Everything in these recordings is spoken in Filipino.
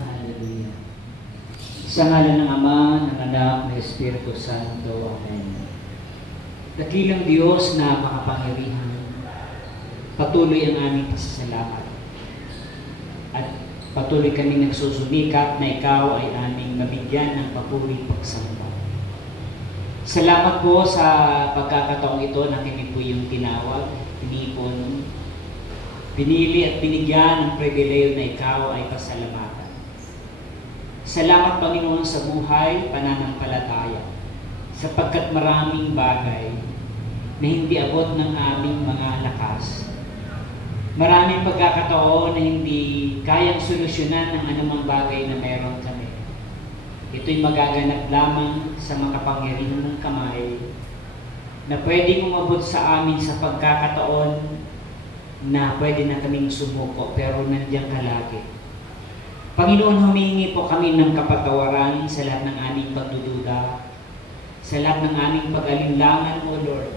Hallelujah. Sa ngalan ng Ama, ng Anak, ng Espiritu Santo. Amen. Dakilang Diyos na makapangyarihan, patuloy ang aming pasasalamat. At patuloy kami nagsusumikap na Ikaw ay aming mabigyan ng papuring pagsamba. Salamat po sa pagkakataong ito na kami po yung tinawag, tinipon, pinili at binigyan ng pribileyo na Ikaw ay pasalamatan. Salamat, Panginoon, sa buhay, pananampalataya, sapagkat maraming bagay na hindi abot ng aming mga lakas. Maraming pagkakataon na hindi kayang solusyonan ng anumang bagay na meron kami. Ito'y magaganap lamang sa makapangyarihan ng kamay na pwedeng umabot sa amin sa pagkakataon na pwede na kaming sumuko, pero nandiyan ka lagi. Panginoon, humingi po kami ng kapatawaran sa lahat ng aming pagdududa, sa lahat ng aming pag-alinlangan, O Lord,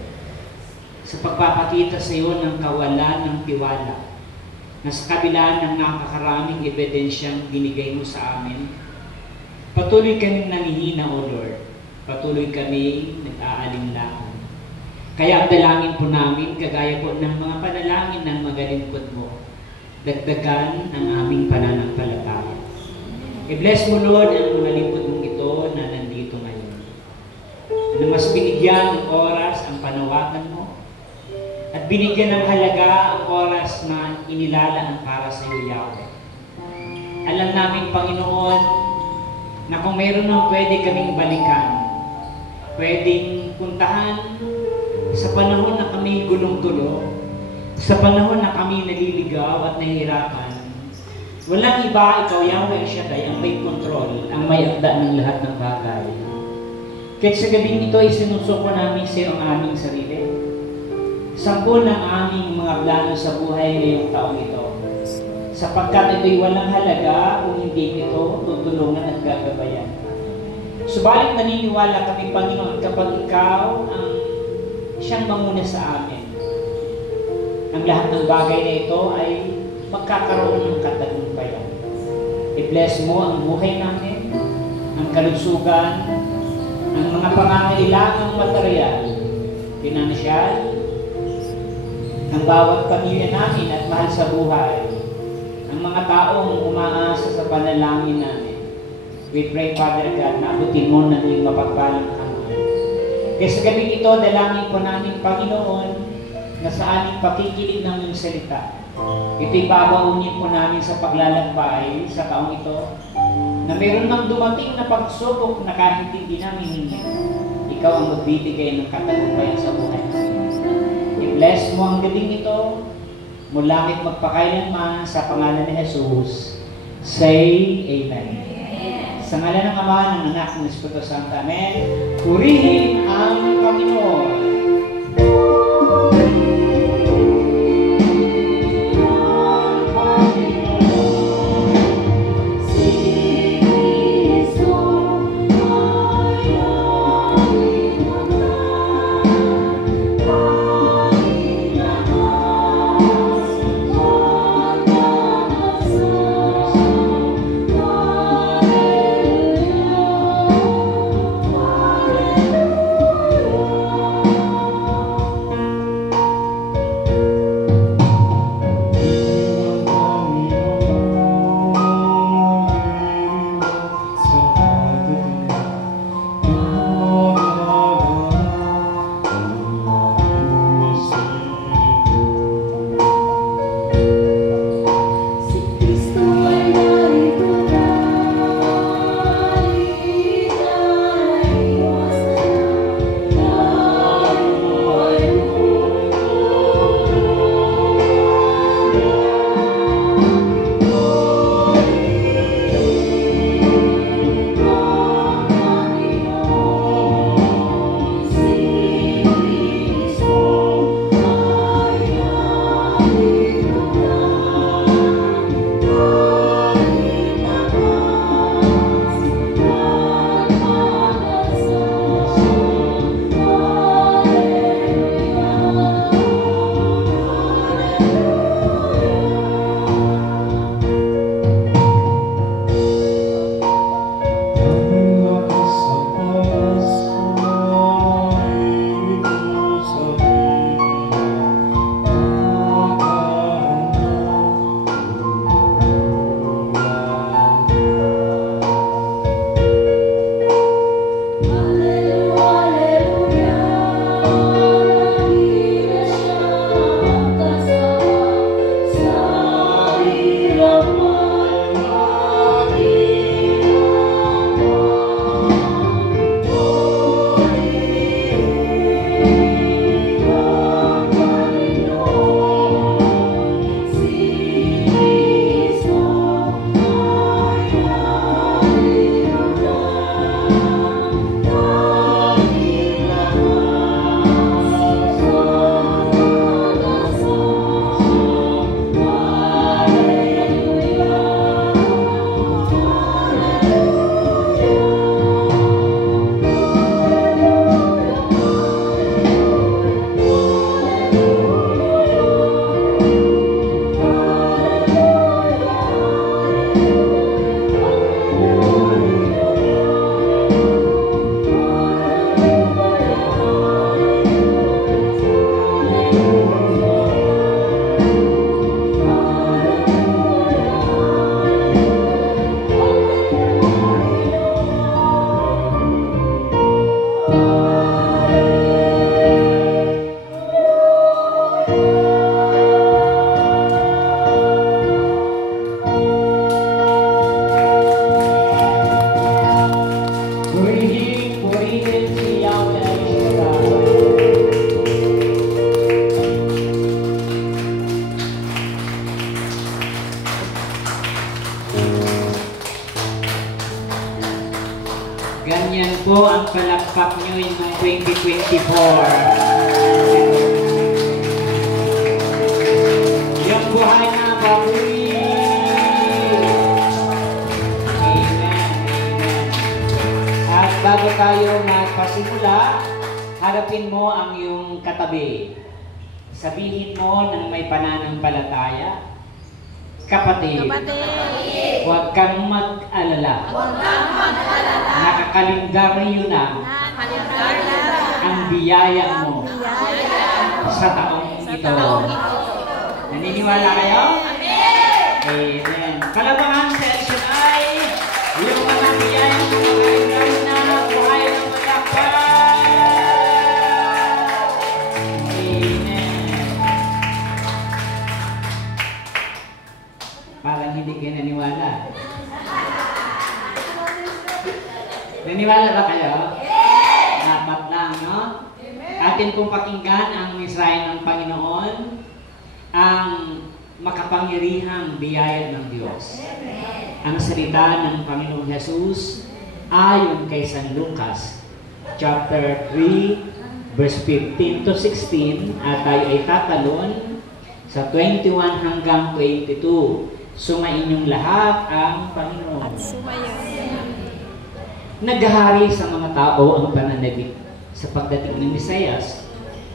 sa pagpapakita sa iyo ng kawalan ng tiwala, na sa kabila ng nakakaraming ebidensyang binigay mo sa amin, patuloy kaming nangihina, O Lord, patuloy kaming nag-aalinlangan. Kaya ang dalangin po namin, kagaya po ng mga panalangin ng magalingkod mo, dagdagan ang aming pananampalataya. I-bless mo, Lord, ang mga lingkod mong ito na nandito ngayon. Na mas binigyan ng oras ang panawagan mo, at binigyan ng halaga ang oras na inilalaan para sa iyo, Yahweh. Alam namin, Panginoon, na kung mayroon nang pwede kaming balikan, pwedeng puntahan, sa panahon na kami gulong-gulo, sa panahon na kami naliligaw at nahihirapan, walang iba, Ikaw, Yahweh Shaddai, ang may kontrol, ang may akda ng lahat ng bagay. Kahit sa gabing ito ay sinusuko namin sa iyo ang aming sarili. Sampu ng aming mga plano sa buhay ngayong taong ito, sapagkat ito'y walang halaga kung hindi ito tutulungan at gagabayan. Subalit naniniwala kami, Panginoon, kapag Ikaw ang siyang manguna sa amin, ang lahat ng bagay na ito ay magkakaroon ng katagumpayan. I-bless mo ang buhay namin, ang kalusugan, ang mga pangangailangang material, pinansyal, ang bawat pamilya namin at mahal sa buhay, ang mga taong umaasa sa panalangin namin. We pray, Father God, na abutin mo na iyong mapagpalang kamay. Kaya sa gabing ito, dalangin po namin, Panginoon, na sa aming pakikinig ng iyong salita, ito'y babaunin po namin sa paglalakbay sa taong ito, na mayroon mang dumating na pagsubok na kahit hindi namin hingin, Ikaw ang magbibigay ng katagumpayan sa buhay namin. I-bless mo ang gabing ito, mula magpakailanman sa pangalan ni Jesus. Say Amen. Sa ngalan ng Ama, ng Anak, ng Espiritu Santo. Amen. Purihin ang Panginoon. Ganyan po ang palakpak nyo ng 2024. Yung buhay na bawi. Amen. At bago tayo magpasimula, harapin mo ang iyong katabi. Sabihin mo ng may pananampalataya, kapatid, huwag kang mag-alala. Nakakalendaryo na ang biyaya mo sa taong ito. Naniniwala kayo? Amen. Kalabangan sa action ay yung mga biyaya mo ay na buhay ng malakpan. Parang hindi kayo naniwala. Naniwala ba kayo? Dapat lang, no? Atin pong pakinggan ang mensahe ng Panginoon, ang makapangyarihang biyaya ng Diyos. Ang salita ng Panginoong Jesus ayon kay San Lucas, chapter 3, verse 15 to 16, at tayo ay tatalon sa 21 hanggang 22. Sumainyong lahat ang Panginoon. At naghahari sa mga tao ang pananabik sa pagdating ng Mesiyas,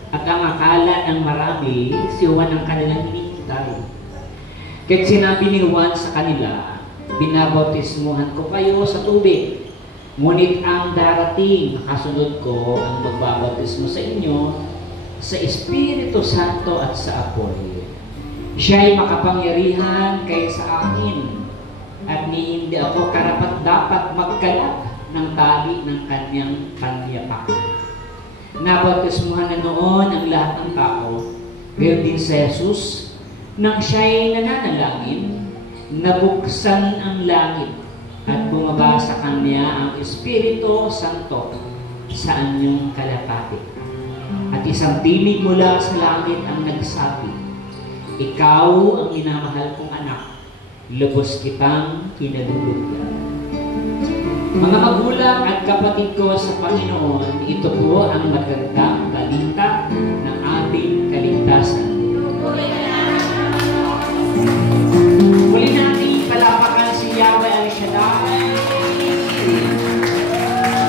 at ang akala ng marami si Juan ang kanilang hinihintay. Kaya't sinabi ni Juan sa kanila, binabautismuhan ko kayo sa tubig, ngunit ang darating kasunod ko ang magbabautismo sa inyo sa Espiritu Santo at sa apoy. Siya'y makapangyarihan kaysa akin, at hindi ako karapat-dapat magkalat ng tali ng kanyang pangyapakan. Nabautismuhan na noon ang lahat ng tao, pero din si Jesus, nang siya'y nananalangin, nabuksan ang langit at bumaba sa kanya ang Espiritu Santo sa anyong kalapati. At isang tinig mula sa langit ang nagsabi, ikaw ang minamahal kong anak, lubos kitang kinalulugdan. Mga magulang at kapatid ko sa Panginoon, ito po ang magandang balita ng ating kaligtasan. Muli natin palapakan si Yahweh Al-Shaddai.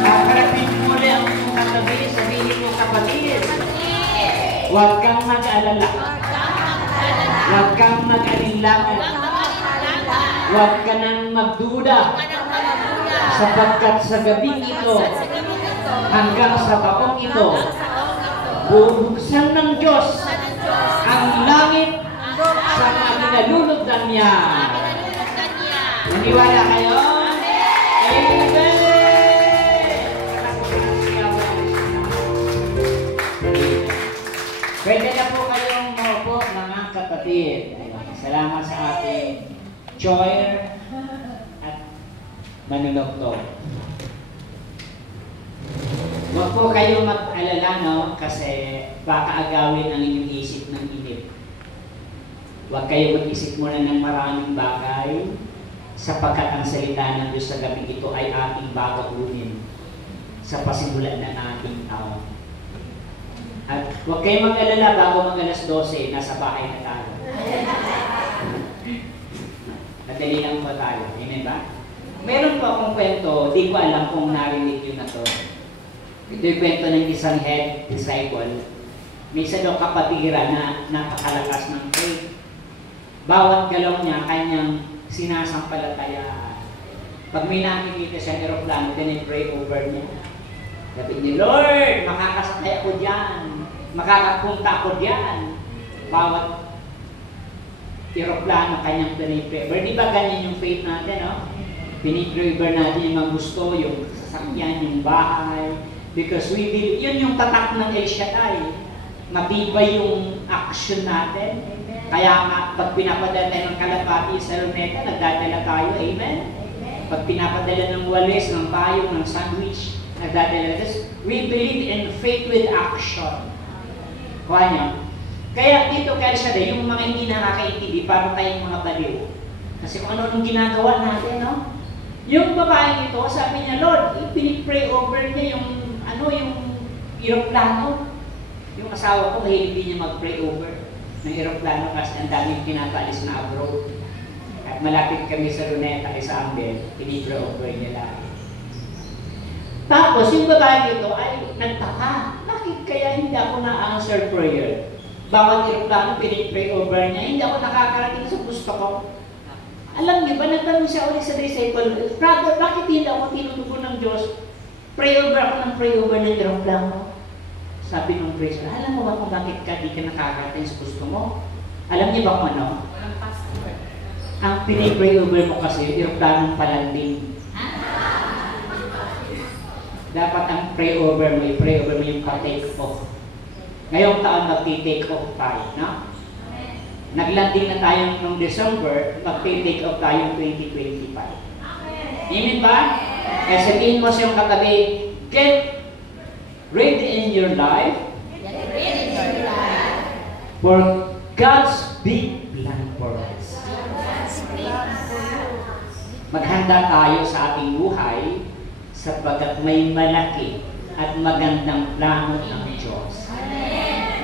Harapin muli ang iyong katabi, sabihin mo kapatid, huwag kang mag-alala. Huwag kang mag-alinlangan. Huwag ka nang magduda. Sapagkat sa gabing ito, hanggang sa taong ito, bubuksan ng Diyos ang langit sa mga kinalulugdan niya. Naniwala kayo? Amen! Pwede na po kayong maupo, mga kapatid. Salamat sa ating choir at manunokto. Huwag po kayong mag-alala, no? Kasi baka agawin ang inyong isip ng inip. Huwag kayong mag-isip muna ng maraming bagay, sapagkat ang salita ng Diyos sa gabi ito ay ating babaunin sa pasimulan ng ating taon. At huwag kayong mag-alala bago mag-alas 12, nasa bahay na tayo. Madali lang po tayo. Amen ba? Meron po akong kwento, di ko alam kung narinig yun na to. Ito yung kwento ng isang head disciple. May isa daw kapatira na napakalakas ng faith. Bawat galaw niya, kanyang sinasampalatayaan. Pag may nakikita siyang aeroplano, din-pray over niya. Sabi niya, Lord, makakasakay ako dyan. Makakapunta ako dyan. Bawat aeroplano, kanyang din-pray over. Di ba ganyan yung faith natin, no? Pinipray over natin yung mga gusto, yung sasakyan, yung bahay. Because we believe, yun yung tatak ng El Shaddai. Matibay yung action natin. Amen. Kaya nga, pag pinapadala ng kalapati sa luneta, nagdadala tayo. Amen? Amen. Pag pinapadala ng walis, ng payong, ng sandwich, nagdadala tayo. We believe in faith with action. Kuha niyo? Kaya dito kay El Shaddai, yung mga hindi nakakaintindi, parang tayong mga baliw. Kasi kung ano-anong ginagawa natin, no? Yung babae nito, sabi niya, Lord, pinipray over niya yung, yung eroplano. Yung asawa ko, mahilig din niya mag-pray over ng eroplano kasi ang daming pinapaalis na abroad. At malapit kami sa Luneta, sa Ambel, pinipray over niya lagi. Tapos, yung babae nito ay nagtaka. Bakit kaya hindi ako na-answer prayer? Bawat eroplano, pinipray over niya, hindi ako nakakarating sa gusto ko. Alam niyo ba, nagtanong siya ulit sa disciple, Brother, bakit hindi ako tinutugon ng Diyos? Pray over ako ng pray over ng eroplano. Sabi ng preacher, alam mo ba kung bakit di ka nakakarating sa gusto mo? Alam niyo ba kung ano? Ang pinipray over mo kasi, eroplanong palanding. Dapat ang pray over mo, i-pray over mo yung pa-take off. Ngayong taon mag-take off tayo, no? Naglanding na tayo noong December, mag-take off tayo 2025. Amen ba? Kaya sabihin mo sa iyong katabi, get ready in your life for God's big plan for us. Maghanda tayo sa ating buhay sapagkat may malaki at magandang plano ng Diyos.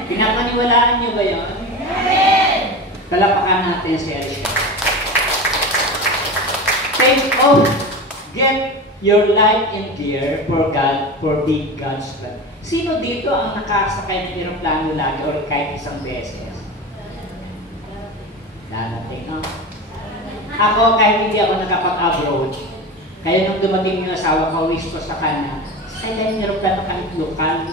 Pinapaniwalaan niyo ba yun? Talapakan natin si Alicia. Take off, get your life in gear for God, for big God's plan. Sino dito ang nakasakay ng eroplano lagi or kahit isang beses? Darating, no? Ako, kahit hindi ako nakapag-abroad, kaya nung dumating yung asawa ko, wish ko sa kanya, kaya yung eroplano kahit lokal,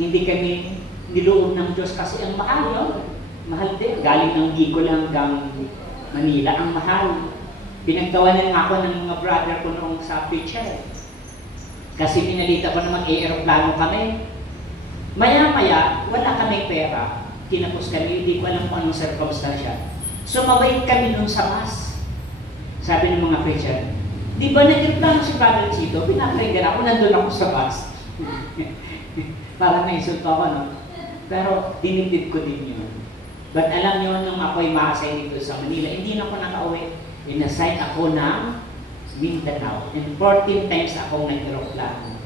hindi kami niloob ng Diyos kasi ang mahal, no? Mahal din. Galing ng Bicol hanggang Manila, ang mahal. Pinagtawanan nga ako ng mga brother ko noong sa picture. Kasi pinalita ko na mag-aeroplano kami. Maya-maya, wala kami pera. Tinapos kami, hindi ko alam kung anong circumstansya. Sumabay kami nung sa mas. Sabi ng mga preacher, di ba nag-aeroplano si Brother Chito? Pinakarigan ako, nandun ako sa bus. Parang naisulto ako, no? Pero dinitid ko din yun. But alam nyo, nung ako'y ma-assign dito sa Manila, hindi na ako nakauwi. In-assign ako ng Mindanao. And 14 times akong nag-aeroplano.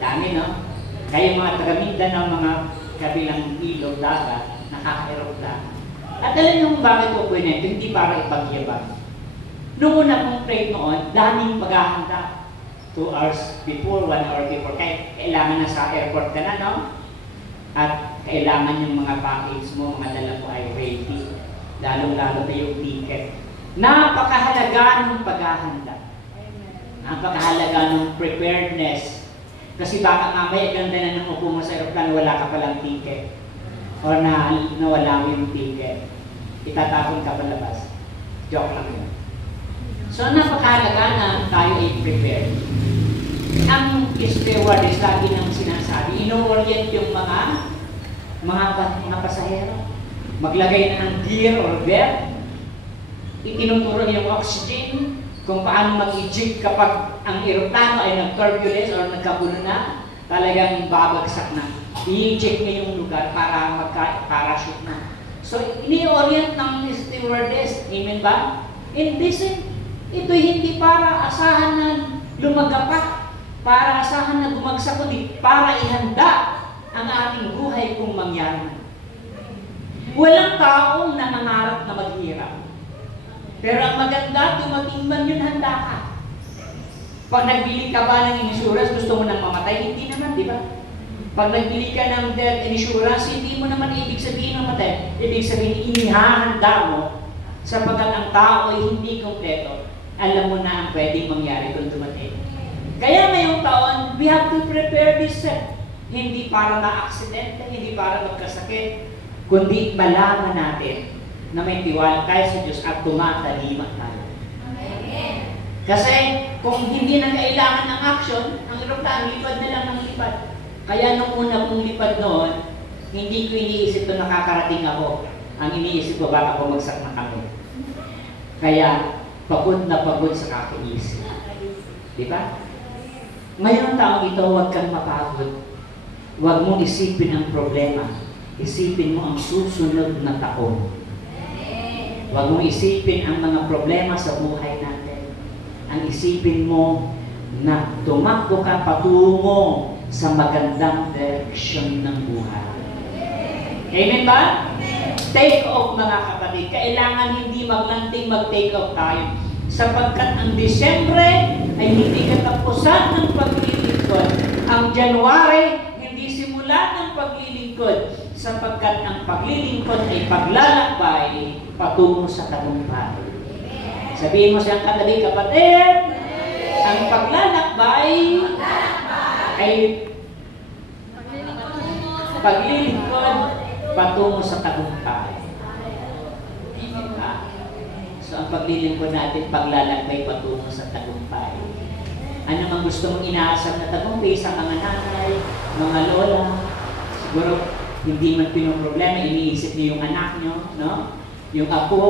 Dami, no? Kaya mga taga-Mindanao, mga kabilang ilog, dagat, nakaka-aeroplano. At alam nyo bakit ko po nito, hindi para ipagyabang. Noong una kong pray noon, daming paghahanda. 2 hours before, 1 hour before. Kaya kailangan na sa airport ka na, no? At kailangan yung mga package mo, mga dala mo ay ready. Lalong-lalo na yung ticket. Napakahalaga ng paghahanda. Napakahalaga ng preparedness. Kasi baka mamaya ganda na ng upo mo sa aeroplano, wala ka palang ticket. O nawala mo yung ticket. Itatapon ka palabas. Joke lang yun. So napakahalaga na tayo ay prepared. Ang stewardess lagi nang sinasabi, ino-orient yung mga pasahero. Maglagay na ng gear or belt. Itinuturo yung oxygen, kung paano mag-eject kapag ang eroplano ay nag-turbulence or nagkagulo na, talagang babagsak na. I-eject mo yung lugar para magka-parachute na. So, ini-orient ng stewardess. Amen ba? In this, ito hindi para asahan na lumagapak. Para asahan na bumagsak, kundi para ihanda ang ating buhay kung mangyari. Walang taong nangangarap na maghirap. Pero ang maganda, dumating man yun, handa ka. Pag nagbili ka ba ng insurance, gusto mo nang mamatay? Hindi naman, di ba? Pag nagbili ka ng death insurance, hindi mo naman ibig sabihin mamatay. Ibig sabihin, inihahanda mo sapagkat ang tao ay hindi kompleto. Alam mo na ang pwedeng mangyari kung dumating. Kaya ngayong taon, we have to prepare this set. Hindi para ma-aksidente, hindi para magkasakit, kundi malaman natin na may tiwala tayo sa Diyos at tumataliman tayo. Amen. Kasi kung hindi na kailangan ng action, ang eroplano, lipad na lang ng lipad. Kaya nung una kong lipad noon, hindi ko iniisip na nakakarating ako. Ang iniisip ko, baka bumagsak na kami. Kaya pagod na pagod sa kakiisip. Di ba? Ngayon taong ito, huwag kang mapagod. Huwag mong isipin ang problema. Isipin mo ang susunod na taon. Huwag mong isipin ang mga problema sa buhay natin. ang isipin mo na tumakbo ka patungo sa magandang direksyon ng buhay. Amen ba? Take off, mga kapatid. Kailangan hindi maglanting mag-take off tayo. Sapagkat ang Disyembre ay hindi katapusan ng paglilingkod. Ang January, hindi simula ng paglilingkod. Sapagkat ang paglilingkod ay paglalakbay patungo sa tagumpay. Sabihin mo siyang katabi, kapatid, ang paglalakbay ay paglilingkod patungo sa tagumpay. So, ang paglilingkod natin, paglalakbay patungo sa tagumpay. Ano mang gusto mong inaasam na tagumpay sa mga nanay, mga lola, siguro hindi man pinoproblema, iniisip niyo yung anak niyo, no? Yung apo,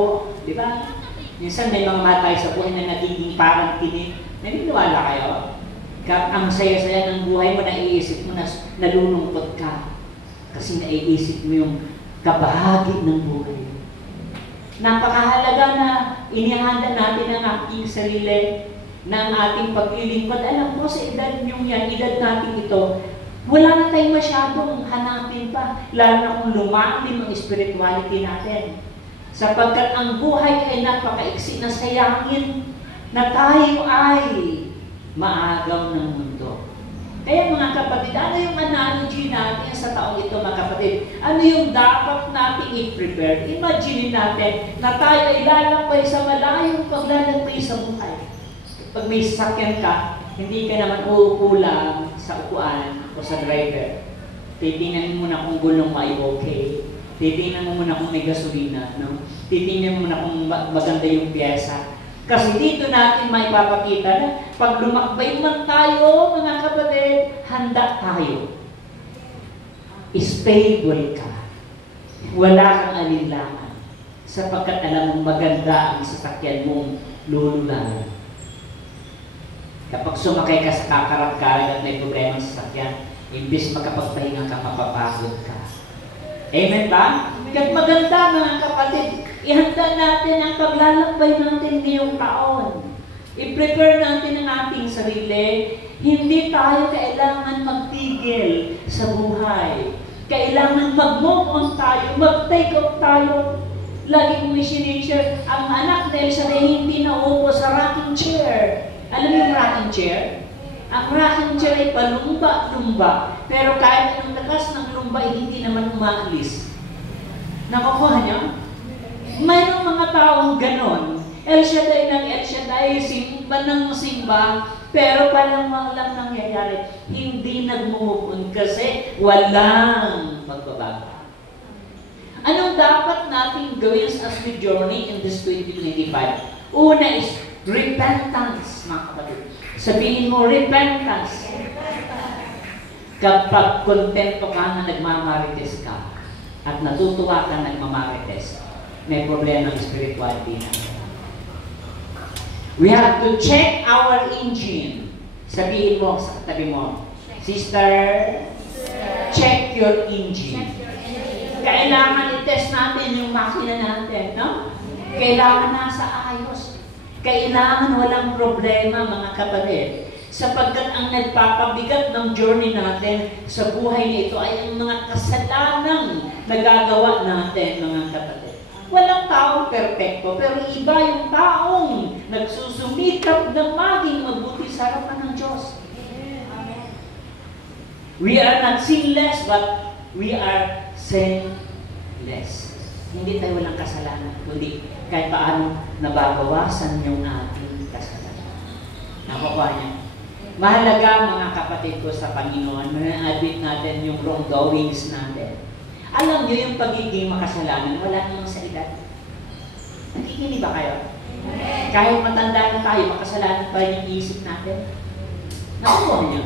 di ba? Minsan may mga matay sa buhay na nagiging parang tinig. Naniniwala kayo? Ang saya-saya ng buhay mo, naiisip mo na nalulungkot ka. Kasi naiisip mo yung kabahagi ng buhay. Napakahalaga na inihanda natin ang ating sarili na ang ating paglilingkod. Alam mo, sa edad yung yan, edad natin ito, wala na tayong masyadong hanapin pa. Lalo na kung lumalim ang spirituality natin. Sapagkat ang buhay ay napakaiksi na sayangin na tayo ay maagaw ng mundo. Kaya mga kapatid, ano yung analogy natin sa taong ito, mga kapatid? Ano yung dapat natin i-prepare? Imagine natin na tayo ay lalakbay sa malayong paglalakbay sa buhay. Pag may sasakyan ka, hindi ka naman uupo lang sa upuan o sa driver. Titingnan mo muna kung gulong mo ay okay. Titingnan mo muna kung may gasolina, no? Titingnan mo muna kung maganda yung piyesa. Kasi dito natin may papakita na pag lumakbay man tayo, mga kapatid, handa tayo. Stable ka. Wala kang alinlangan. Sapagkat alam mong maganda ang sasakyan mong lululanan. Kapag sumakay ka sa kakarag-karag at may problema sa sasakyan, imbis makapagpahinga ka, mapapagod ka. Amen ba? Kahit maganda, mga kapatid, ihanda natin ang paglalakbay natin ngayong taon. I-prepare natin ang ating sarili. Hindi tayo kailangan magtigil sa buhay. Kailangan mag-move on tayo, mag-take off tayo. Lagi kong i-share, ang anak na Elsa ay hindi naupo sa rocking chair. Alam mo yung rocking chair? Ang rocking chair ay palumba-lumba. Pero kahit anong lakas ng lumba, hindi naman umaalis. Nakukuha niyo? Mayroong mga taong ganon. El Shaddai ng El Shaddai, simba ng simba, pero palang lang nangyayari. Hindi nag-move on kasi walang magbabago. Anong dapat natin gawin as we journey in this 2025? Una is repentance, mga kapatid. Sabihin mo, repentance. Kapag kontento ka na nagmamarites ka at natutuwa ka nagmamarites, may problema ng spirituality na. We have to check our engine. Sabihin mo sa tabi mo, sister, check your engine. Kailangan i-test natin yung makina natin, no? Kailangan nasa ayos. Kailangan walang problema, mga kapatid. Sapagkat ang nagpapabigat ng journey natin sa buhay nito ay ang mga kasalanang nagagawa natin, mga kapatid. Walang taong perpekto, pero iba yung taong nagsusumikap na maging mabuti sa harapan ng Diyos. Amen. We are not sinless, but we are sinless. Hindi tayo walang kasalanan, kundi kahit paano nababawasan yung ating kasalanan. Nakukuha niya. Mahalaga, mga kapatid ko sa Panginoon, na-admit natin yung wrongdoings natin. Alam niyo yung pagiging makasalanan, wala namang sa edad. Nakikinig ba kayo? Kahit matanda na tayo, makasalanan pa rin yung isip natin. Nakuha niyo.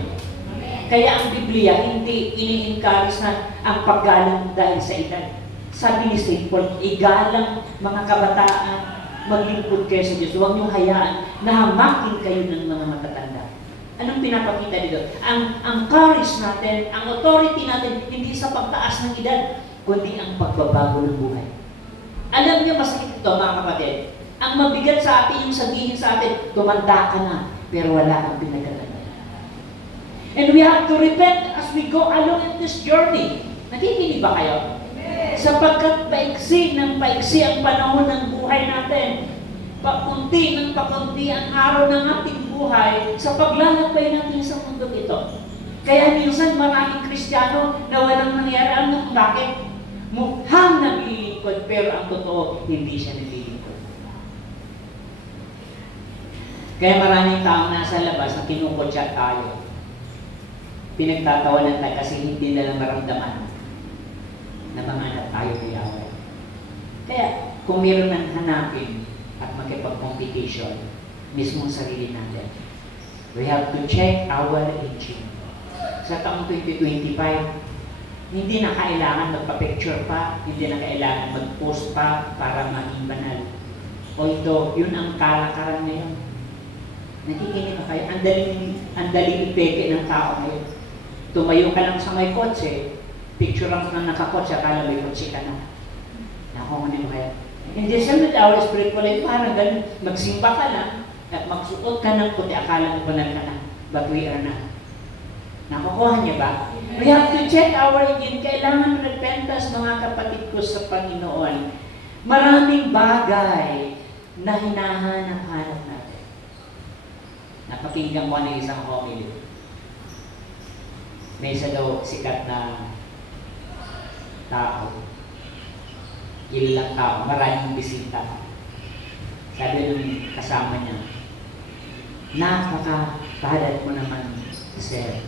Kaya ang Biblia, hindi ini-encourage na ang paggalang dahil sa edad. Sabi ni St. Paul, igalang mga kabataan, maglingkod kayo sa Diyos. Huwag niyong hayaan na hamakin kayo ng mga matatanda. Anong pinapakita dito? Ang courage natin, ang authority natin, hindi sa pagtaas ng edad, kundi ang pagbabago ng buhay. Alam niyo, masakit ito, mga kapatid. Ang mabigat sa atin yung sabihin sa atin, tumanda ka na, pero wala kang pinagdadaanan. And we have to repent as we go along in this journey. Nakikinig ba kayo? Sapagkat paiksi ng paiksi ang panahon ng buhay natin. Pakunti ng pakunti ang araw ng ating buhay sa paglalakbay natin sa mundo ito. Kaya minsan maraming Kristiyano na walang nangyari. Ano? Bakit? Mukhang naglilingkod, pero ang totoo, hindi siya naglilingkod. Kaya maraming taong nasa labas na kinukutya tayo. Pinagtatawanan tayo kasi hindi nila maramdaman na mga anak tayo ni Yahweh. Kaya, kung meron nang hanapin at makipag-competition, mismo ang sarili natin, we have to check our aging. Sa taong 2025, hindi na kailangan magpa-picture pa, hindi na kailangan mag-post pa para maging banal. O ito, yun ang kalakaran ngayon. Nakikinig ka kayo, ang daling ipeke ng tao ngayon. Tumayo ka lang sa may kotse, picture lang na nakakotse, akala may kotse ka na. Nakukunin mo kaya. Hindi sa our spiritual life, parang ganun, magsimba ka lang, at magsuot ka ng puti, akala mo banal ka na, but we are not. Nakukuha niya ba? We have to check our again. Kailangan repentance, mga kapatid ko sa Panginoon. Maraming bagay na hinahanap-hanap natin. Napakinggan ko ng isang homily. May isa daw sikat na tao. Ilang tao, maraming bisita. Sabi nung kasama niya, napaka-pahalat mo naman, sir.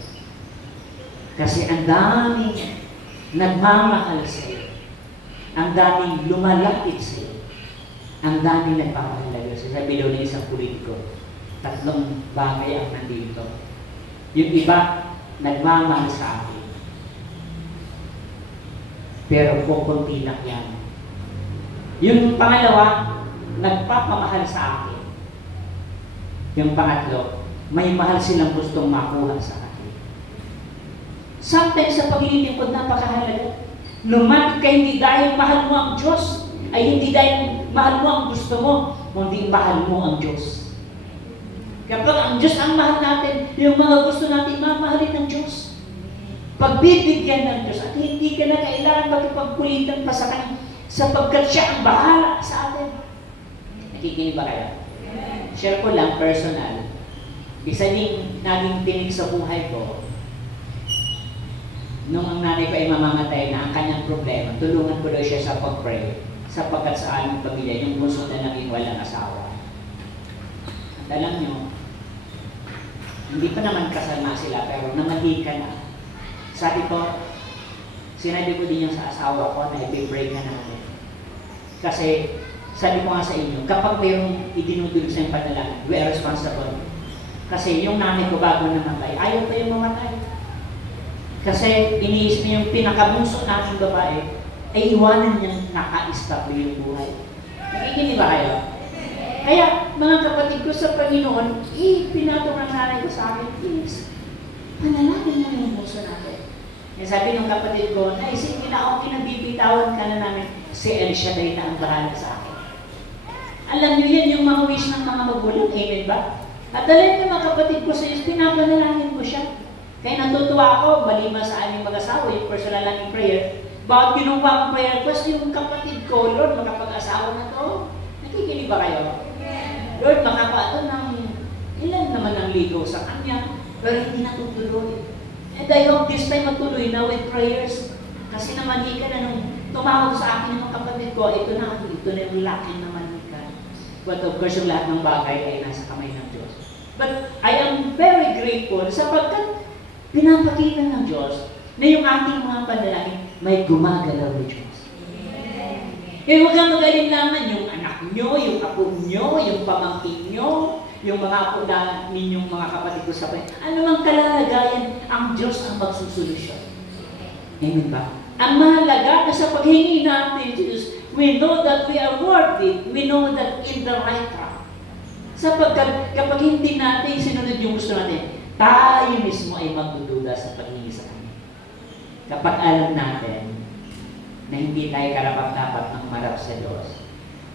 Kasi ang daming nagmamahal sa'yo. Ang daming lumalapit sa'yo. Ang daming nagpapahalaga sa'yo. Sabi daw ng isang politiko, 3 bagay ang nandito. Yung iba, nagmamahal sa akin. Pero kukunti lang yan. Yung pangalawa, nagpapamahal sa akin. Yung pangatlo, may mahal silang gustong makuha sa akin. Sometimes sa paglilingkod, napakahalaga. Lumapit ka hindi dahil mahal mo ang Diyos, ay hindi dahil mahal mo ang gusto mo, kundi mahal mo ang Diyos. Kapag ang Diyos ang mahal natin, yung mga gusto natin, mamahalin ng Diyos. Pagbibigyan ng Diyos, at hindi ka na kailangan magpagkulitan pa sa Kanya, sapagkat siya ang bahala sa atin. Nakikinig ba kayo? Share ko lang, personal. Isa din naging tinig sa buhay ko, nung ang nanay ko ay mamamatay na ang kanyang problema, tulungan ko daw siya sa pag-pray, sapagkat sa aming pamilya, yung bunso na naging walang asawa. At alam nyo, hindi pa naman kasama sila, pero namali ka na. Sabi ko, sinabi ko din yung sa asawa ko na i-pray ka namin. Kasi, sabi ko nga sa inyo, kapag mayroong idinudulog sa yung panalangin, we are responsible. Kasi yung nanay ko bago namatay, ayaw pa yung mamatay. Kasi iniisip niya yung pinakabunso nating babae, ay iwanan niyang naka-stable yung buhay. Nakikinig ba kayo? Kaya, mga kapatid ko sa Panginoon, pinatong ang nanay ko sa akin, please, panalangin na yung bunso natin. Kaya sabi ng kapatid ko, naisip na ako, pinabibitawan ka na namin, si Elshadai na ang bahala sa akin. Alam niyo yan, yung mga wish ng mga magulang, amen ba? At alam niyo mga kapatid ko sa Diyos, pinapanalangin ko siya. Kaya natutuwa ako, maliban sa aming mag-asawa, yung personal lang yung prayer. Bakit kinuha ang prayer request yung kapatid ko, Lord, makapag-asawa na to. Nakikinig ba kayo? Lord, makapato ng ilan naman ang ligaw sa kanya, pero hindi natutuloy. And I hope this time matuloy na with prayers. Kasi namanikan na nung tumawag sa akin ng kapatid ko, ito na yung laki na manikan. But of course, yung lahat ng bagay ay nasa kamay ng Diyos. But I am very grateful sapagkat pinapakita ng Diyos na yung ating mga panalangin may gumagalaw ni Diyos. Eh, huwag kang mag-alinlangan yung anak nyo, yung apo nyo, yung pamangkin nyo, yung mga apo na ninyong mga kapatid ko sa Panginoon. Ano mang kalalagayan, ang Diyos ang magsusolusyon. Amen ba? Ang mahalaga na sa paghingi natin, Diyos, we know that we are worthy. We know that in the right track. Sapagkat kapag hindi natin sinunod yung gusto natin, tayo mismo ay magdududa sa paghingi sa Kanya. Kapag alam natin na hindi tayo karapat-dapat ng marap sa Diyos,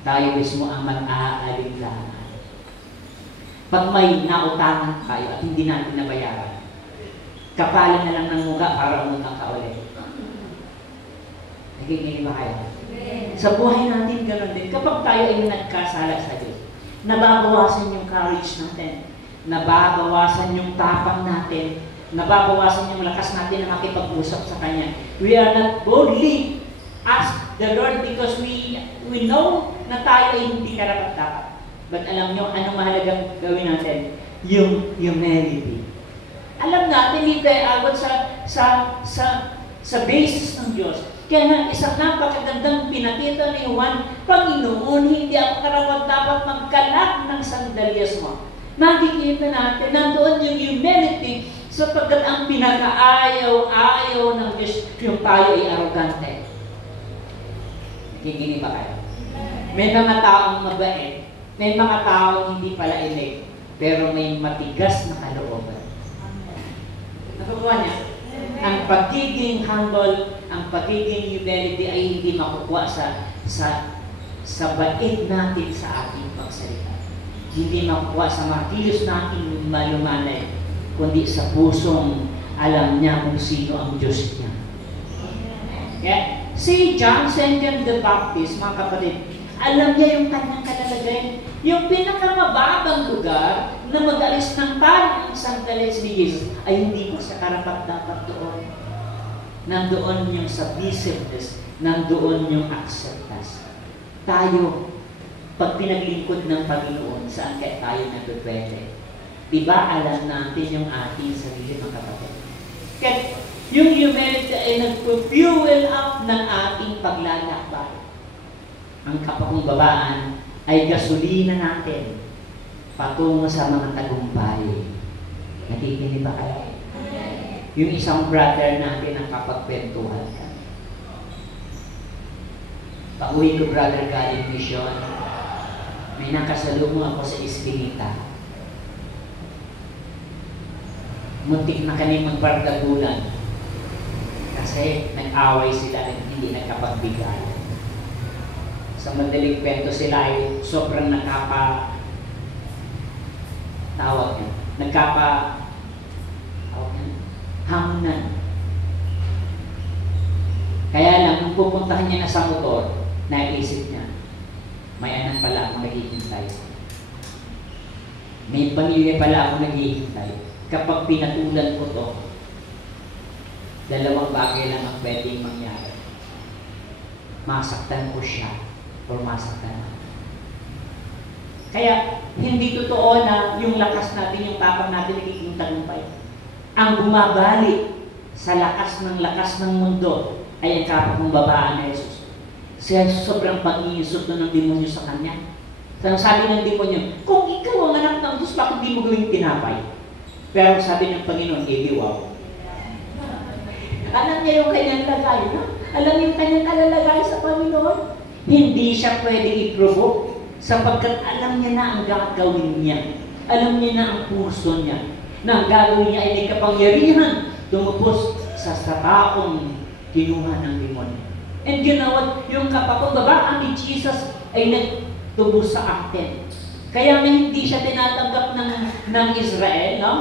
Tayo mismo ang mag-aalinlangan. Pag may nautangan tayo at hindi natin nabayaran, kapalan na lang ng mukha para umutang ka ulit. Nakikinig ba kayo? Sa buhay natin, ganoon din. Kapag tayo ay nagkasala sa Diyos, nababawasan yung courage natin, nababawasan yung tapang natin, nababawasan yung lakas natin na makipag-usap sa Kanya. We are not boldly ask the Lord because we know na tayo ay hindi karapat-dapat. But alam nyo, anong mahalagang gawin natin? Yung humility. Alam natin, hindi tayo agad sa basis ng Diyos. Kaya nga, isang napakagandang pinakita ni Juan, Panginoon, hindi ako karapat-dapat magkalat ng sandalyas mo. Nakikita natin, nandoon yung humility sapagkat ang pinakaayaw-ayaw ng Diyos, yung tayo ay arrogante. Nakikinig ba kayo? May mga taong mabait, may mga taong hindi pala inig, pero may matigas na kalooban. Nakukuha niya? Ang pagiging humble, ang pagiging humility ay hindi makukuha sa bait natin sa ating pagsalita. Hindi makukuha sa martilyos natin malumanay, kundi sa pusong alam niya kung sino ang Diyos niya. Okay? Si John, St. John the Baptist, mga kapatid, alam niya yung kanyang kalalagayan. Yung pinakamababang lugar na mag-alis ng talang sandalis ni Jesus ay hindi ko sa karapat-dapat doon. Nandoon yung submissiveness, nandoon yung acceptance. Tayo, pag pinaglingkod ng Panginoon, saan kaya tayo nagpipwede? Diba alam natin yung ating sarili, mga kapatid? Kaya yung humility ay nagpo-fuel up ng ating paglalakbay. Ang kapakumbabaan ay gasolina natin patungo sa mga tagumpay. Nakikinig ba kayo? Yung isang brother natin ang kapagkwentuhan ka. Pag-uwi ko, brother, galing mission, may nakasalubong ako sa Espinita. Muntik na kami magbardagulan kasi nag-away sila at hindi nagkapagbigay. Sa madaling kwento, sila ay sobrang hamunan. Kaya lang, nung pupuntahan niya na sa motor, naisip niya, may anak pala akong naghihintay. May pamilya pala akong naghihintay. Kapag pinatulan ko to, dalawang bagay lang ang pwedeng mangyari. Masaktan ko siya o masaktan ako. Kaya, hindi totoo na yung lakas natin, yung tapang natin, nagiging tagumpay. Ang bumabalik sa lakas ng mundo ay ang kapakumbabaan ni Jesus. Siya sobrang pag-iisot ng demonyo sa kanya. Sabi ng demonyo, kung ikaw ang anak ng Diyos, bakit di mo gawing tinapay? Pero sabi ng Panginoon, wow. Alam niya yung kanyang lagay, no? Alam niya yung kanyang kalalagay sa Panginoon. Hindi siya pwede i-provoke sapagkat alam niya na ang gagawin niya. Alam niya na ang puso niya. Na ang gagawin niya ay may kapangyarihan tumupos sa taong kinuha ng demonyo. And you know what? Yung kapakumbabaan ni Jesus ay nagtubos sa atin. Kaya hindi siya tinatanggap ng Israel, no?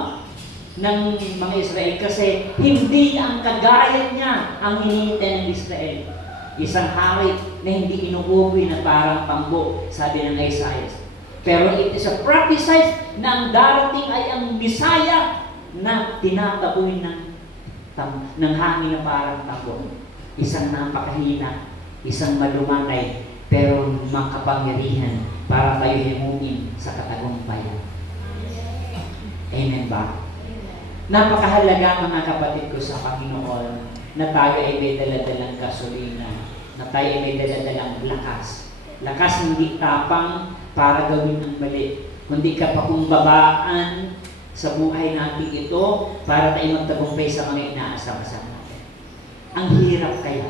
Ng mga Israel kasi hindi ang kagaya niya ang hinihintay ng Israel. Isang hari na hindi inuuwi na parang pambo, sabi ng Isaiah. Pero it is a prophesied na ang darating ay ang Bisaya na tinataboy ng hangin na parang tambo. Isang napakahina, isang malumanay, pero makapangyarihan para tayo himunin sa katagumpayan. Amen ba? Napakahalaga, mga kapatid ko sa Panginoon, na tayo ay may daladalang gasolina, na tayo ay may daladalang lakas. Lakas hindi tapang para gawin ang mali, kundi kapakumbabaan sa buhay natin ito para tayo magtagumpay sa mga inaasam-asam natin. Ang hirap kaya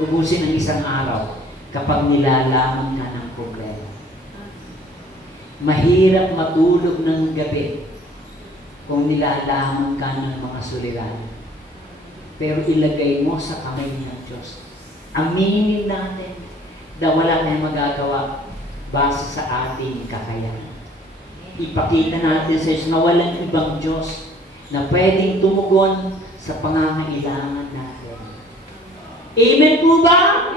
ubusin ang isang araw kapag nilalaman ka ng problema. Mahirap matulog ng gabi kung nilalaman ka ng mga suliranin. Pero ilagay mo sa kamay ng Diyos. Aminin natin na wala tayong magagawa base sa ating kakayahan. Ipakita natin sa Diyos na walang ibang Diyos na pwedeng tumugon sa pangangailangan natin. Amen po ba?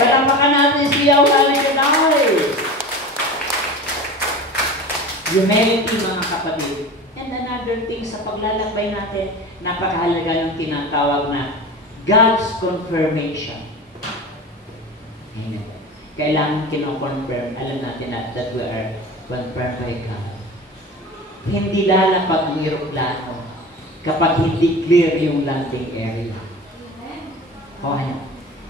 Palampakan natin siya, Hallelujah! Humility, mga kapatid. And another thing sa paglalakbay natin, napakahalaga ng tinatawag na God's confirmation. Amen. Kailangan kino-confirm, alam natin that we are confirmed by God. Hindi lalapag ang eroplano kapag hindi clear yung landing area. Okay.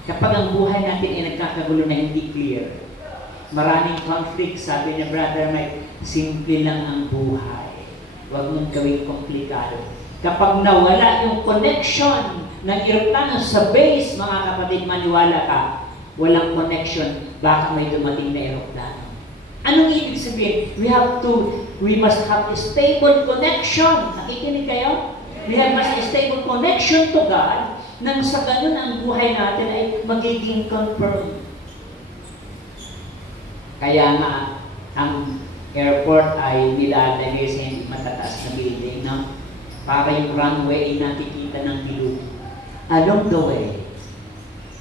Kapag ang buhay natin ay nagkakagulo na hindi clear, maraming conflict, sabi niya, Brother Mike, simple lang ang buhay. Huwag mong gawing komplikado. Kapag nawala yung connection ng eroplano sa base, mga kapatid, maniwala ka, walang connection, baka may dumating na eroplano. Anong ibig sabihin? We must have a stable connection. Nakikinig kayo? We must have a stable connection to God nang sa ganun ang buhay natin ay magiging confirmed. Kaya nga, ang airport ay nilalagay sa matataas na building, no? Para yung runway ay nakikita ng bilog. Along the way,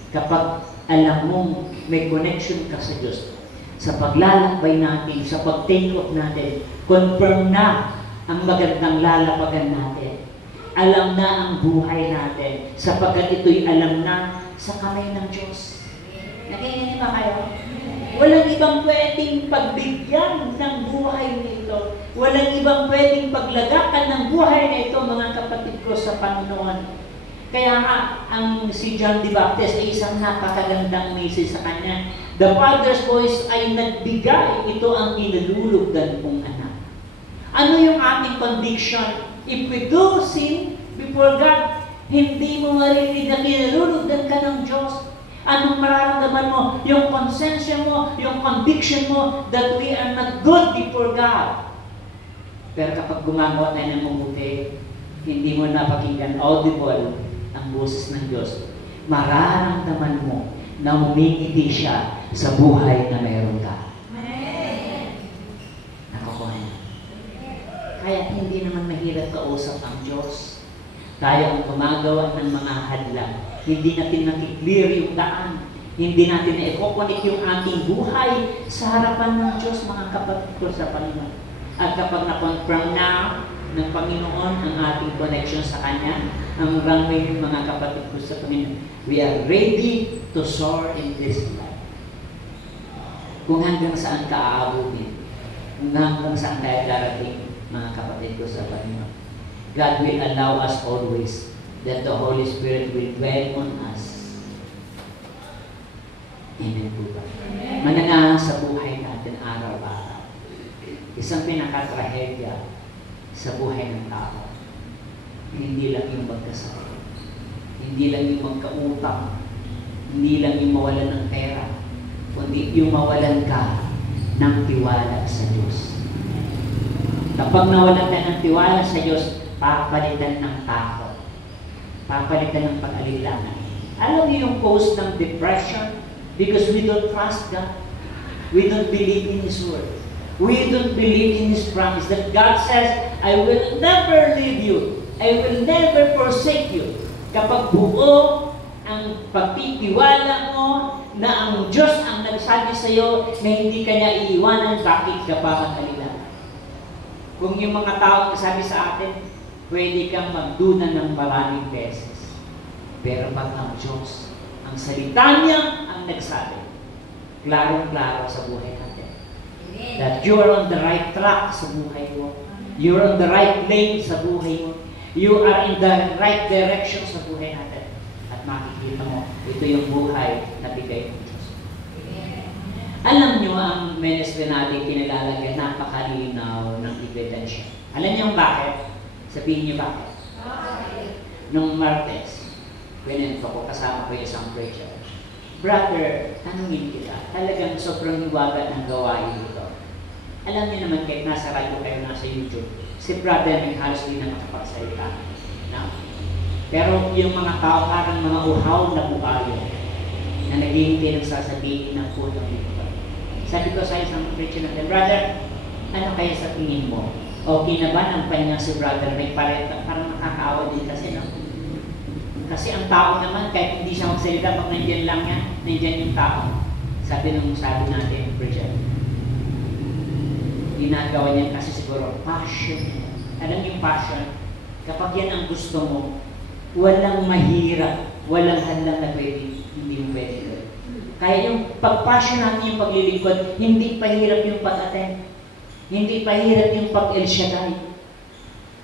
kapag alam mong may connection ka sa Diyos, sa paglalakbay natin, sa pag-take off natin, confirm na ang magandang lalapagan natin. Alam na ang buhay natin, sapagkat ito'y alam na sa kamay ng Diyos. Nakikinig ba kayo? Walang ibang pwedeng pagbigyan ng buhay nito. Walang ibang pwedeng paglagakan ng buhay nito, mga kapatid ko sa Panginoon. Kaya nga, si John the Baptist ay isang napakagandang message sa kanya. The Father's voice ay nagbigay, ito ang inalulugdan kong anak. Ano yung ating conviction? If we do sin before God, hindi mo marinig na kinalulugdan ka ng Diyos. Anong mararamdaman mo? Yung konsensya mo, yung conviction mo that we are not good before God. Pero kapag gumagawa tayo ng mabuti, hindi mo napakinggan audible ang boses ng Diyos. Mararamdaman mo na umingiti siya sa buhay na meron ka. Nakukuha niya. Kaya hindi naman mahirap kausap ang Diyos. Tayo ang gumagawa ng mga hadlang. Hindi natin nakiklear yung daan. Hindi natin na-ecoconnect yung ating buhay sa harapan ng Diyos, mga kapatid ko sa Panginoon. At kapag na-confirm na ng Panginoon ang ating connection sa Kanya, ang runway ng mga kapatid ko sa Panginoon, we are ready to soar in this life. Kung hanggang saan ka aabutin, kung hanggang saan tayo darating, mga kapatid ko sa Panginoon, God will allow us always that the Holy Spirit will dwell on us. Amen po ba? Manangahan sa buhay natin araw-araw. Isang pinakatrahedya sa buhay ng tao. Hindi lang yung magkasakit. Hindi lang yung magkautang. Hindi lang yung mawalan ng pera. Kundi yung mawalan ka ng tiwala sa Diyos. Kapag nawalan ka ng tiwala sa Diyos, papalitan ng takot. Papalitan ng pag-alilangan. Alam niyo yung cause ng depression? Because we don't trust God. We don't believe in His Word. We don't believe in His promise that God says, I will never leave you. I will never forsake you. Kapag buo ang pagtitiwala mo na ang Diyos ang nagsabi sa iyo na hindi ka niya iiwanan, bakit ka pa mag-alilangan? Kung yung mga tao sabi sa atin, pwede kang magduna ng maraming beses. Pero pag ang Diyos, ang salita niya ang nagsabi, klarong-klaro sa buhay natin. Amen. That you are on the right track sa buhay mo. You are on the right lane sa buhay mo. You are in the right direction sa buhay natin. At makikita mo, ito yung buhay na bigay ng Diyos. Amen. Alam nyo, ang ministry natin kinilalagyan, napakalinaw ng ebidensya. Alam niyo bakit? Sabihin niyo bakit? Nung Martes, pinento ko, kasama ko yung isang preacher. Brother, tanungin kita, talagang sobrang hiwaga ng gawain dito. Alam niyo naman, kahit nasa radyo kayo, nasa YouTube, si brother may halos din na makapagsalita. No? Pero yung mga tao, parang mga uhaw na bukayo na naghihintay ng sasabihin ng putong dito. Sabi ko sa isang preacher natin, brother, ano kaya sa tingin mo? Okay na ba ng pahinga si brother? May parang nakakaawa din kasi, no? Kasi ang tao naman, kahit hindi siya magsalita, pag nandiyan lang yan, nandiyan yung tao. Sabi natin, preacher, ginagawa niya kasi siguro passion. Alam yung passion? Kapag yan ang gusto mo, walang mahirap, walang hadlang na pwede, hindi mo pwede. Kaya yung pag-passion natin yung paglilingkod, hindi pahirap yung pag-attend. Hindi pahirap yung pag-El Shaddai.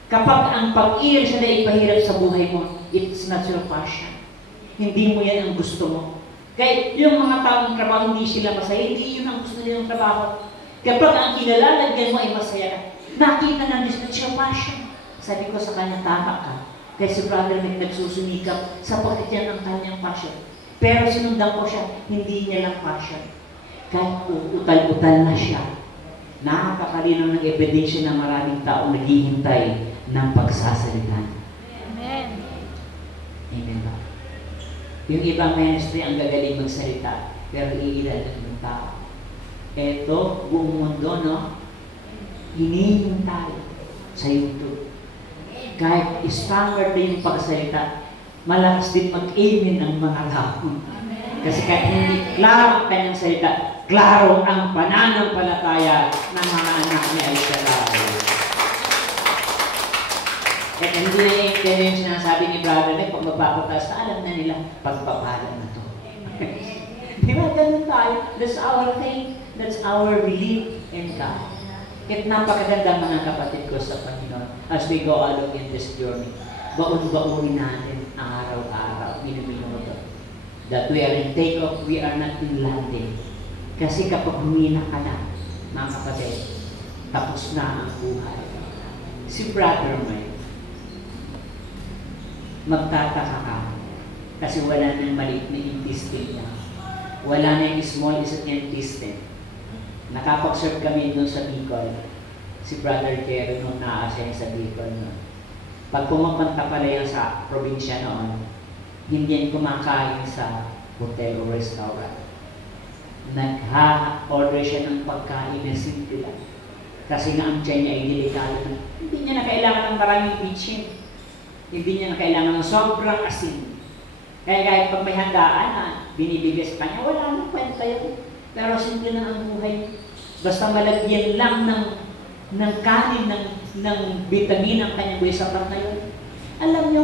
Kapag ang pag-El Shaddai pahirap sa buhay mo, it's not your passion. Hindi mo yan ang gusto mo. Kaya yung mga taong trabaho, hindi sila masaya, hindi yun ang gusto nilang trabaho. Kapag ang kinalalagyan mo ay masaya ka, nakita ng Diyos na siya passion. Sabi ko sa kanya, tama ka. Kaya si Brother Mick nagsusunikap sapagkat yan ang kanyang passion. Pero sinundan ko siya, hindi niya lang passion. Kahit utal-utal na siya, nakakakalinaw ng ebidensya na maraming tao naghihintay ng pagsasalita. Amen. Amen ba? Yung ibang ministry ang gagaling magsalita, pero iilan ng tao. Eto, buong mundo, no? Hinihintay sa YouTube. Kahit standard na yung pagsalita, malakas din mag-amen ang mga tao. Kasi kahit hindi klaro ang kanyang salita, klaro ang pananampalataya ng mga anak ni Aisharai. Kaya hindi na yung sinasabi ni Brother Nick, pag magpapatas na, alam na nila, pagpapalan na to. Di ba, ganun tayo? That's our faith, that's our belief in God. At napakaganda mga kapatid ko sa Panginoon as we go along in this journey. Baon-baonin natin araw-araw, minuto. That we are in take-off, we are not in landing. Kasi kapag humina ka na, mga kapatid, tapos na ang buhay. Si Brother Mike, magtataka ka kasi wala nang maliit na intestine niya. Wala na yung small intestine. Nakapag-serve kami doon sa Bicol. Si Brother Jerry nung naasya sa Bicol. No? Pag pumapanta pala yan sa probinsya noon, hindi yan kumakain sa hotel o restaurant. Nagha-order siya ng pagkain na simple lang. Kasi nga ang tiyan niya ay delikado. Hindi niya na kailangan ng maraming bitchin. Hindi niya na kailangan ng sobrang asin. Kaya kahit pag may handaan na binibigay sa kanya, wala nang kwenta yun. Pero simple na ang buhay. Basta malagyan lang ng kanin, ng vitamin ang kanyang buhay, sapat na yun. Alam nyo,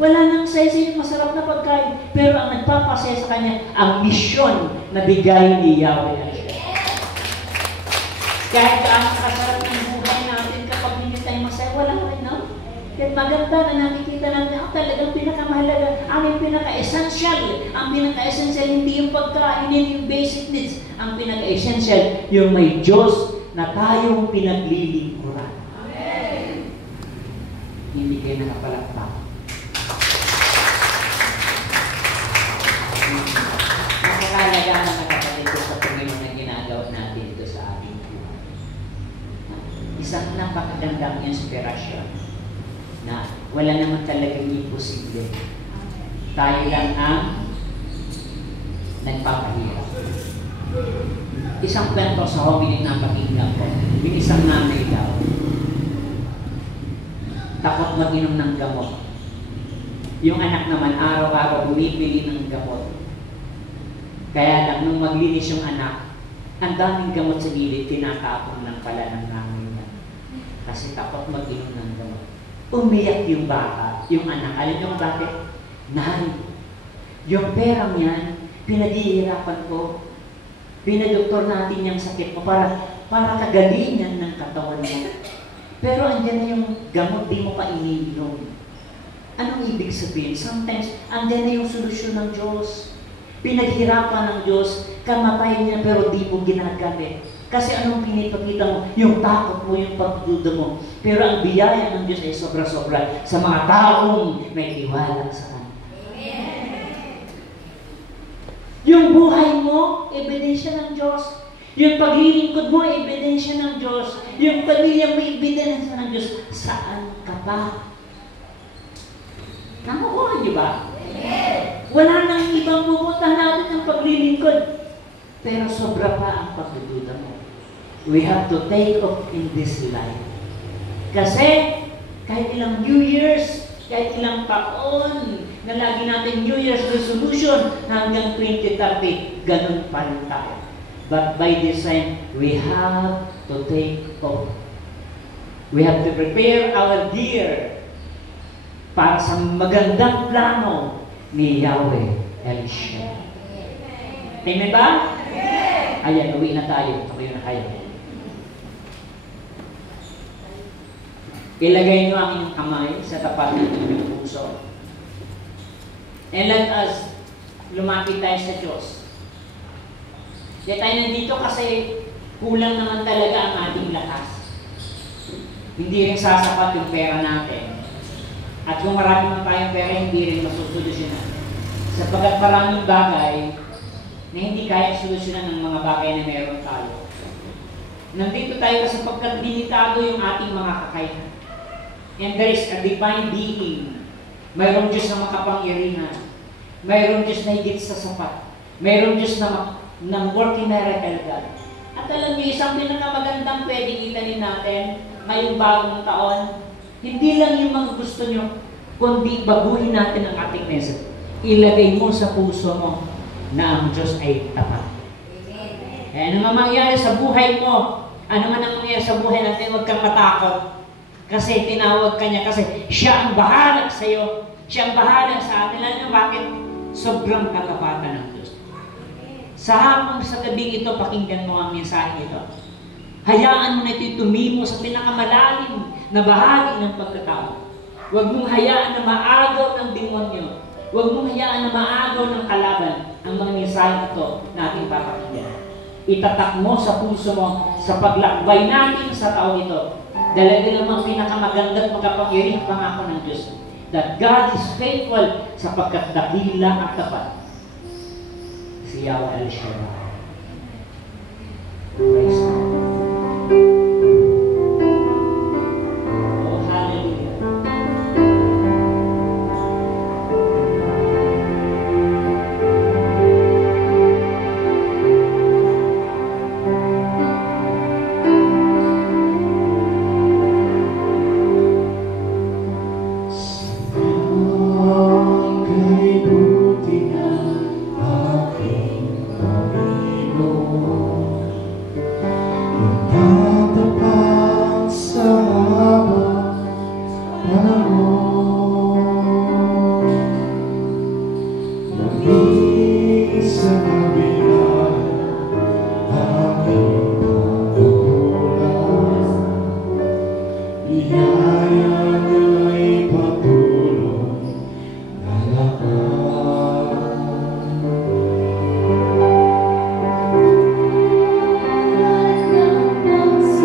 wala nang saya-saya yung masarap na pagkain. Pero ang nagpapasaya sa kanya, ang misyon na bigay ni Yahweh. Kahit ang kasarap ng buhay natin kapag hindi tayo masaya, wala rin, no? Kaya maganda na nakikita natin, talagang pinakamahalaga, ang pinaka-essential. Ang pinaka-essential, hindi yung pagkain, hindi yung basic needs. Ang pinaka-essential, yung may Diyos na tayong pinaglilingkuran. Amen. Hindi kayo nakapalakpak. Nakakalaga na nakapatid ko sa Panginoon na ginagawa natin ito sa ating buhay. Isang napakagandang inspirasyon na wala naman talagang imposible. Tayo lang ang nagpapahirap. Isang kwento sa homily na pakinggan ko. Yung isang nanay daw, takot mag-inom ng gamot. Yung anak naman, araw-araw bumibili ng gamot. Kaya lang, nung maglinis yung anak, ang daming gamot sa gilid, tinatapon lang pala ng nanay niya. Kasi takot mag-inom ng gamot. Umiyak yung bata, yung anak. Alam niyo bakit? Nay, yung perang yan, pinaghihirapan ko. Pinadoktor natin yung sakit mo para kagalingan ng katawan mo. Pero andyan na yung gamot, di mo pa iniinom. Anong ibig sabihin? Sometimes, andyan na yung solusyon ng Diyos. Pinaghirapan ng Diyos, kamatay niya pero di mo ginagamit. Kasi anong pinipakita mo? Yung takot mo, yung pagduda mo. Pero ang biyaya ng Diyos ay sobra-sobra sa mga taong may tiwala sa Kanya. Yung buhay mo, ebidensya ng Diyos. Yung paglilingkod mo, ebidensya ng Diyos. Yung pamilya mo, ebidensya ng Diyos. Saan ka ba? Nakukuha niyo ba? Wala nang ibang pupunta natin ng paglilingkod. Pero sobra pa ang pagdududa mo. We have to take off in this life. Kasi, kahit ilang New Year's, kahit ilang taon na lagi natin New Year's resolution hanggang 2030, ganun pa rin tayo. But by this time, we have to take off. We have to prepare our gear para sa magandang plano ni Yahweh El Shaddai. Amen ba? Ayan, uwi na tayo. Tumayo na kayo. Ilagay nyo ang inyong kamay sa tapat ng inyong puso. And let us lumapit tayo sa Diyos. Kaya tayo nandito kasi kulang naman talaga ang ating lakas. Hindi rin sasapat yung pera natin. At kung marami man tayong pera, hindi rin masusolusyonan. Sapagkat maraming bagay na hindi kaya solusyonan ng mga bagay na meron tayo. Nandito tayo kasi sapagkat limitado yung ating mga kakayahan. And there is a divine being. Mayroong Diyos na makapangyarihan. Mayroong Diyos na higit sa sapat. Mayroong Diyos na working miracle God. At alam niyo, isang pinakamagandang pwedeng itanin natin ngayong bagong taon, hindi lang yung mga gusto nyo, kundi baguhin natin ang ating message. Ilagay mo sa puso mo na ang Diyos ay tapat. Kaya ano man mangyari sa buhay mo, ano man ang mangyari sa buhay natin, huwag kang matakot. Kasi tinawag ka niya, kasi siya ang bahala sa iyo. Siya ang bahala sa atin. Alam niyo bakit? Sobrang katapatan ng Diyos. Sa hapon sa gabing ito, pakinggan mo ang mensahe ito. Hayaan mo na ito'y tumimo sa pinakamalalim na bahagi ng pagkatao. Huwag mong hayaan na maagaw ng demonyo. Huwag mong hayaan na maagaw ng kalaban ang mga mensahe ito na ating papakinggan. Itatak mo sa puso mo sa paglakbay natin sa taong ito. Dahil lamang pinakamaganda at makapangyarihang pangako ng Diyos. That God is faithful sapagkat dakila at tapat. Si Yahweh El Shaddai. Praise God. Oh, hallelujah.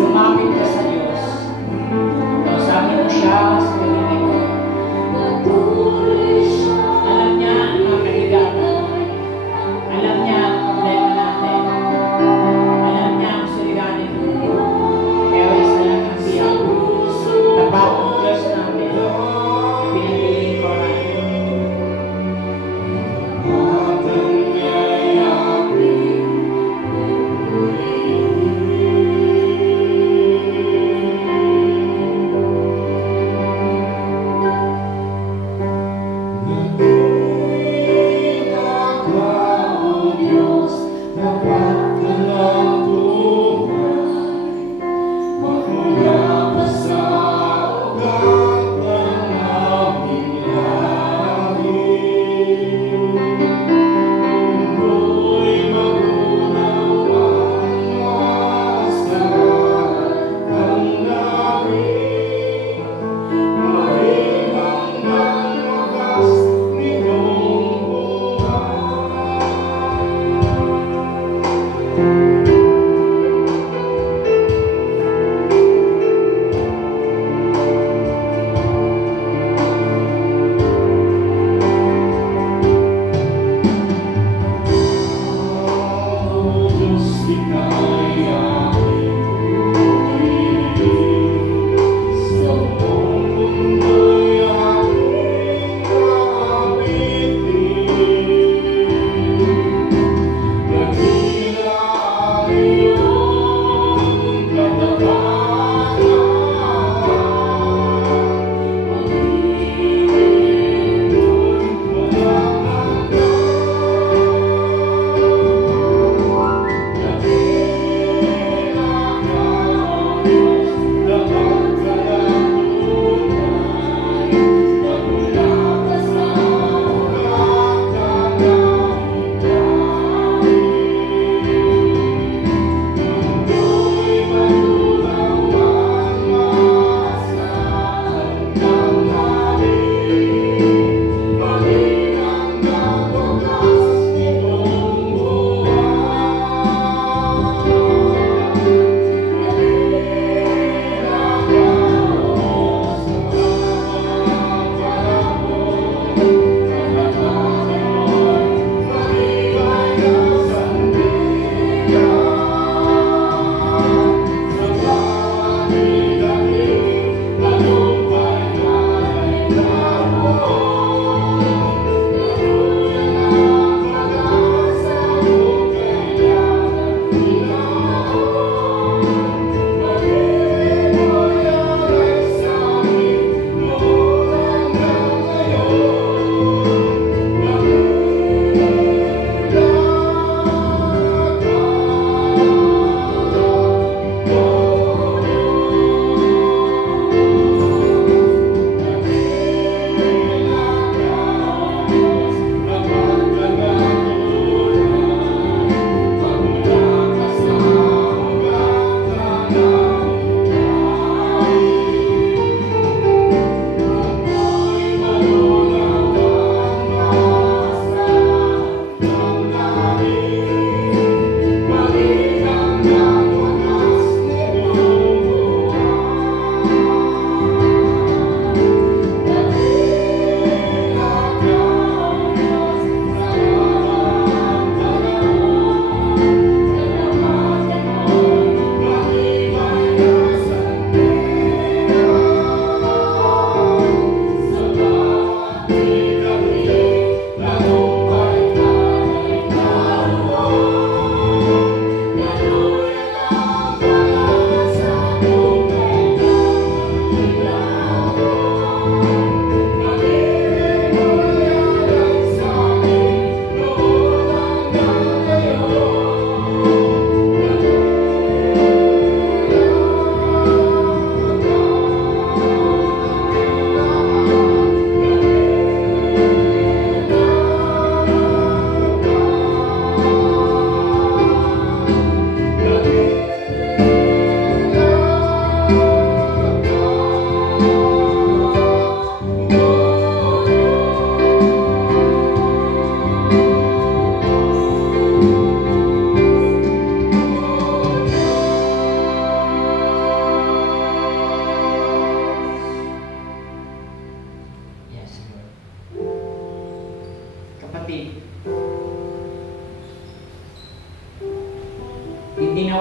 Lumapit ka sa Diyos. Kausapin mo siya sa galing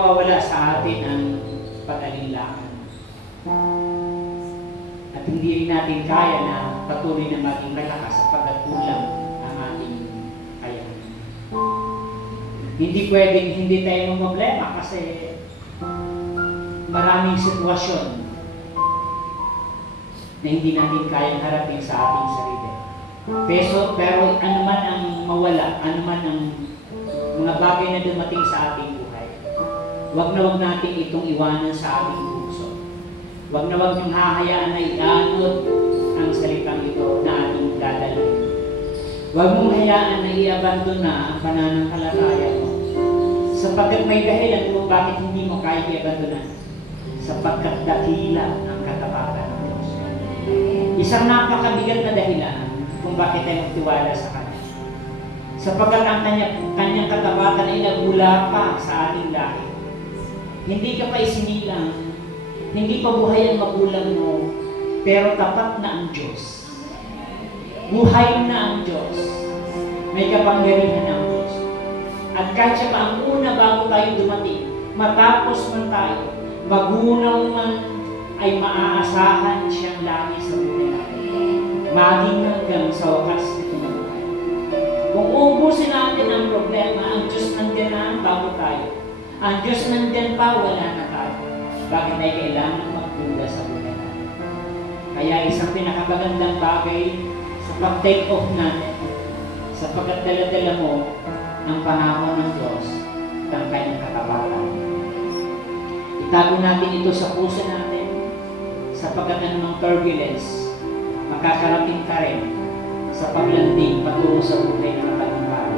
mawawala sa atin ang pag-alinlangan. At hindi rin natin kaya na patuloy na maging malakas sapagkat kulang ang ating kakayahan. Hindi pwedeng hindi tayo problema kasi maraming sitwasyon na hindi natin kayang harapin sa ating sarili. Pero ano man ang mawala, ano man ang mga bagay na dumating sa ating buhay, wag na wag natin itong iwanan sa ating puso. Wag na wag niyong hahayaan na ianod ang salitang ito na ating dadalhin. Wag mong hayaan na i-abandon na ang pananampalataya mo. Sapagkat may dahilan kung bakit hindi mo kaya i-abandonan. Sapagkat dakila ang katapatan ng Diyos. Isang napakabigat na dahilan kung bakit tayo magtiwala sa Kanya. Sapagkat ang kanyang katapatan ay nagmula pa sa ating lahi. Hindi ka pa isinilang, hindi pa buhay ang magulang mo, pero tapat na ang Diyos. Buhay na ang Diyos. May kapangyarihan ang Diyos. At kahit siya pa ang una bago tayo dumating, matapos man tayo, magunaw man, ay maaasahan siyang lagi sa buhay natin. Maging hanggang sa wakas itong buhay. Kung ubusin natin ang problema, ang Diyos nandiyan na bago tayo. Ang Diyos nandiyan pa, wala na tayo. Bakit tayo kailangan magpula sa buhay natin? Kaya isang pinakamagandang bagay sa pag-take off natin, sapagkat dala-dala mo ang pangako ng Diyos at ang kanyang katapatan. Itago natin ito sa puso natin, sapagkat anumang turbulence, makakarating ka rin sa paglanding patungo sa buhay ng katagumpay.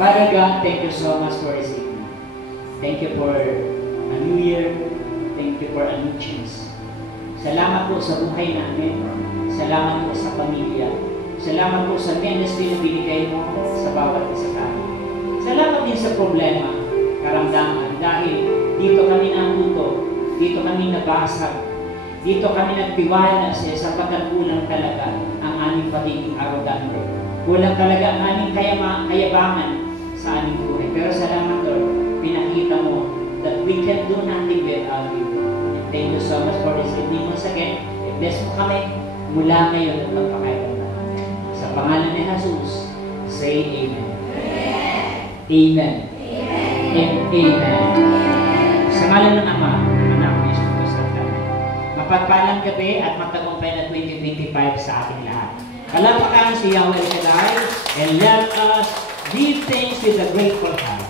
Father God, thank you so much for this evening. Thank you for a new year. Thank you for a new chance. Salamat po sa buhay namin. Salamat po sa pamilya. Salamat po sa ministry na binigay mo sa bawat isa tayo. Salamat din sa problema, karamdaman, dahil dito kami natuto, dito kami nabasag, dito kami nagtiwala sapagkat kulang talaga ang aming pagiging arrogante. Kulang talaga ang aming kayabangan sa aming buhay. Pero salamat, Lord, pinakita mo that we can do nothing without you. Thank you so much for this evening once again. I-bless mo kami mula ngayon at magpakailanman. Sa pangalan ni Jesus, say Amen. Amen. Amen. And Amen. Sa ngalan ng Ama, ng Anak, ng Espiritu Santo. Mapagpalang gabi at magtagumpay na 2025 sa ating lahat. Kalapakan si Yahweh El Shaddai, and let us give thanks with a grateful heart.